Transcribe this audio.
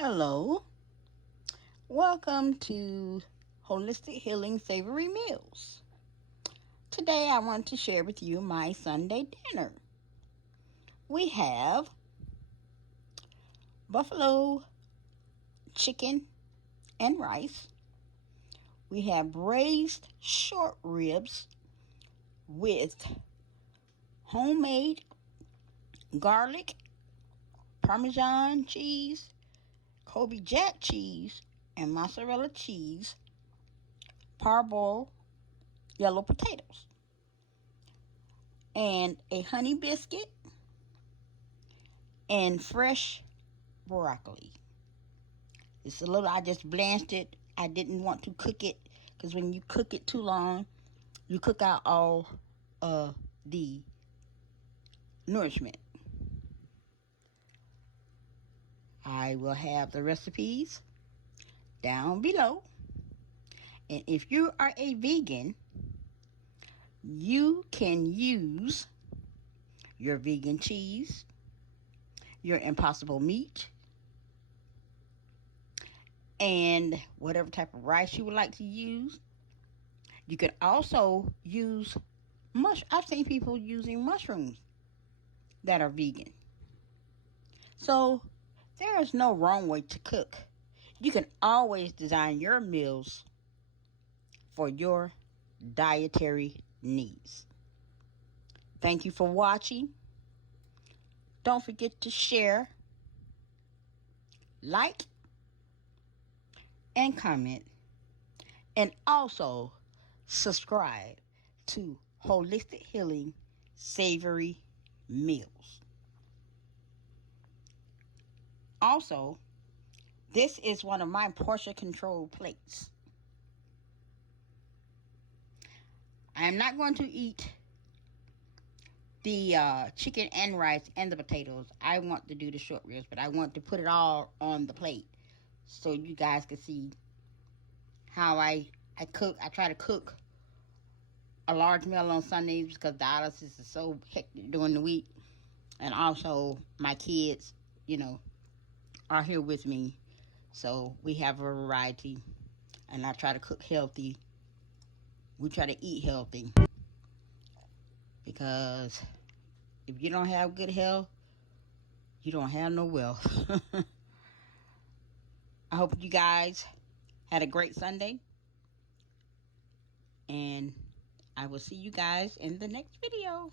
Hello, welcome to Holistic Healing Savory Meals. Today I want to share with you my Sunday dinner. We have buffalo chicken and rice. We have braised short ribs with homemade garlic, Parmesan cheese, Kobe Jack cheese, and mozzarella cheese, parboiled yellow potatoes, and a honey biscuit, and fresh broccoli. It's a little, I just blanched it. I didn't want to cook it because when you cook it too long, you cook out all the nourishment. I will have the recipes down below. And if you are a vegan, you can use your vegan cheese, your impossible meat, and whatever type of rice you would like to use. You can also use I've seen people using mushrooms that are vegan. So there is no wrong way to cook. You can always design your meals for your dietary needs. Thank you for watching. Don't forget to share, like, and comment, and also subscribe to Holistic Healing Savory Meals. Also, this is one of my portion control plates. I am not going to eat the chicken and rice and the potatoes. I want to do the short ribs, but I want to put it all on the plate so you guys can see how I cook. I try to cook a large meal on Sundays because dialysis is so hectic during the week. And also my kids, are here with me. So we have a variety. And I try to cook healthy. We try to eat healthy. Because if you don't have good health, you don't have no wealth. I hope you guys had a great Sunday. And I will see you guys in the next video.